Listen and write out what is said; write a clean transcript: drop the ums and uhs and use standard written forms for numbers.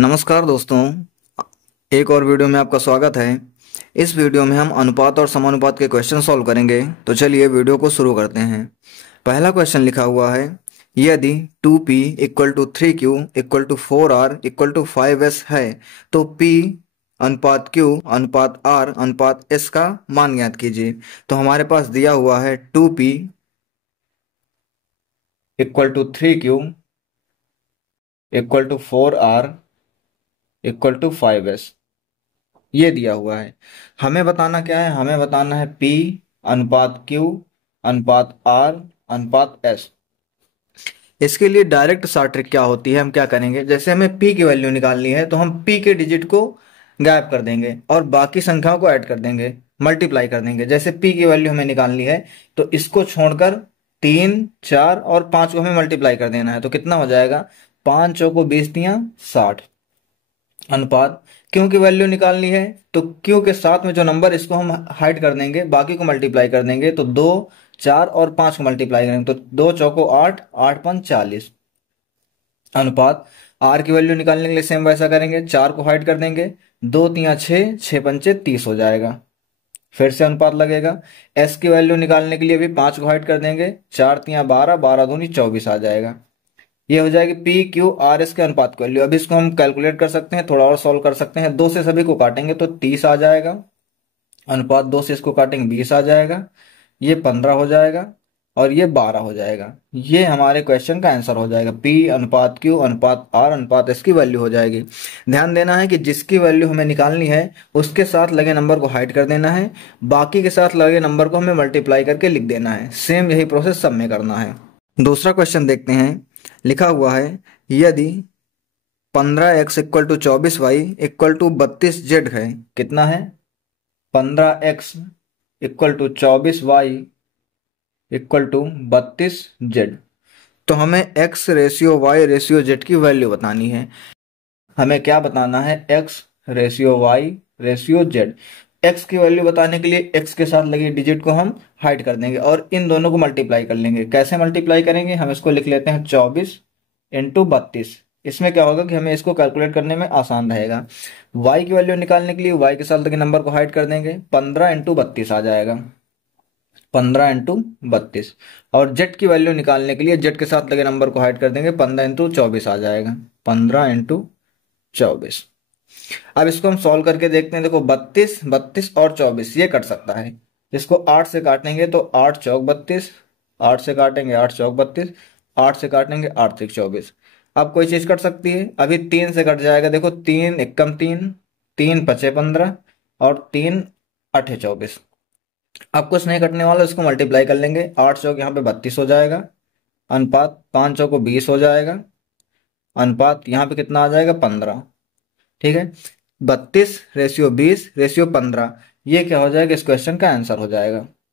नमस्कार दोस्तों, एक और वीडियो में आपका स्वागत है। इस वीडियो में हम अनुपात और समानुपात के क्वेश्चन सॉल्व करेंगे। तो चलिए वीडियो को शुरू करते हैं। पहला क्वेश्चन लिखा हुआ है, यदि 2p equal to 3q equal to 4r equal to 5s है तो p अनुपात q अनुपात r अनुपात s का मान ज्ञात कीजिए। तो हमारे पास दिया हुआ है 2p equal to 3q equal to 4r equal to 5s, ये दिया हुआ है। हमें बताना क्या है, हमें बताना है P अनुपात Q अनुपात R अनुपात S। इसके लिए डायरेक्ट शॉर्ट ट्रिक क्या होती है, हम क्या करेंगे, जैसे हमें P की वैल्यू निकालनी है तो हम P के डिजिट को गायब कर देंगे और बाकी संख्याओं को ऐड कर देंगे, मल्टीप्लाई कर देंगे। जैसे P की वैल्यू हमें निकालनी है तो इसको छोड़कर 3, 4 और 5 को हमें मल्टीप्लाई कर देना है। तो कितना हो जाएगा, 5 चौको 20 तियां 60। अनुपात क्यू की वैल्यू निकालनी है तो क्यू के साथ में जो नंबर इसको हम हाइड कर देंगे, बाकी को मल्टीप्लाई कर देंगे। तो 2, 4 और 5 को मल्टीप्लाई करेंगे तो 2 चौको 8, 8 पंच 40। अनुपात आर की वैल्यू निकालने के लिए सेम वैसा करेंगे, 4 को हाइड कर देंगे, 2 तियां 6, 6 पंचे 30 हो जाएगा। फिर से अनुपात लगेगा। एस की वैल्यू निकालने के लिए भी 5 को हाइड कर देंगे, 4 तियां 12, 12 दूनी 24 आ जाएगा। ये हो जाएगी पी क्यू आर एस के अनुपात की वैल्यू। अब इसको हम कैलकुलेट कर सकते हैं, थोड़ा और सॉल्व कर सकते हैं। 2 से सभी को काटेंगे तो 30 आ जाएगा। अनुपात 2 से इसको काटेंगे 20 आ जाएगा। ये 15 हो जाएगा और ये 12 हो जाएगा। ये हमारे क्वेश्चन का आंसर हो जाएगा। पी अनुपात क्यू अनुपात आर अनुपात एस की वैल्यू हो जाएगी। ध्यान देना है कि जिसकी वैल्यू हमें निकालनी है उसके साथ लगे नंबर को हाइड कर देना है, बाकी के साथ लगे नंबर को हमें मल्टीप्लाई करके लिख देना है। सेम यही प्रोसेस सब में करना है। दूसरा क्वेश्चन देखते हैं। लिखा हुआ है, यदि 15x equal to 24y equal to 32z है। कितना है, 15x equal to 24y equal to 32z। तो हमें x ratio y ratio z की वैल्यू बतानी है। हमें क्या बताना है, x ratio y ratio z। x की वैल्यू बताने के लिए x के साथ लगी डिजिट को हम हाइड कर देंगे और इन दोनों को मल्टीप्लाई कर लेंगे। कैसे मल्टीप्लाई करेंगे, हम इसको लिख लेते हैं 24 इंटू 32। इसमें क्या होगा कि हमें इसको कैलकुलेट करने में आसान रहेगा। y की वैल्यू निकालने के लिए y के साथ लगे नंबर को हाइड कर देंगे, 15 इंटू 32 आ जाएगा, 15 इंटू 32। और z की वैल्यू निकालने के लिए z के साथ लगे नंबर को हाइड कर देंगे, 15 इंटू 24 आ जाएगा, 15 इंटू 24। अब इसको हम सॉल्व करके देखते हैं। देखो 32, 32 और 24 ये कट सकता है। इसको 8 से काटेंगे तो 8 चौक 32, 8 से काटेंगे 8 चौक 32, 8 से काटेंगे 8 तिक 24। अब कोई चीज कट सकती है, अभी 3 से कट जाएगा। देखो 3 एकम 3, 3 पचे 15 और 3 अठे 24। अब कुछ नहीं कटने वाला, इसको मल्टीप्लाई कर लेंगे। 8 चौक यहाँ पे 32 हो जाएगा, अनुपात 5 चौको 20 हो जाएगा, अनुपात यहाँ पे कितना आ जाएगा 15। ठीक है, 32 रेशियो 20 रेशियो 15, ये क्या हो जाएगा, इस क्वेश्चन का आंसर हो जाएगा।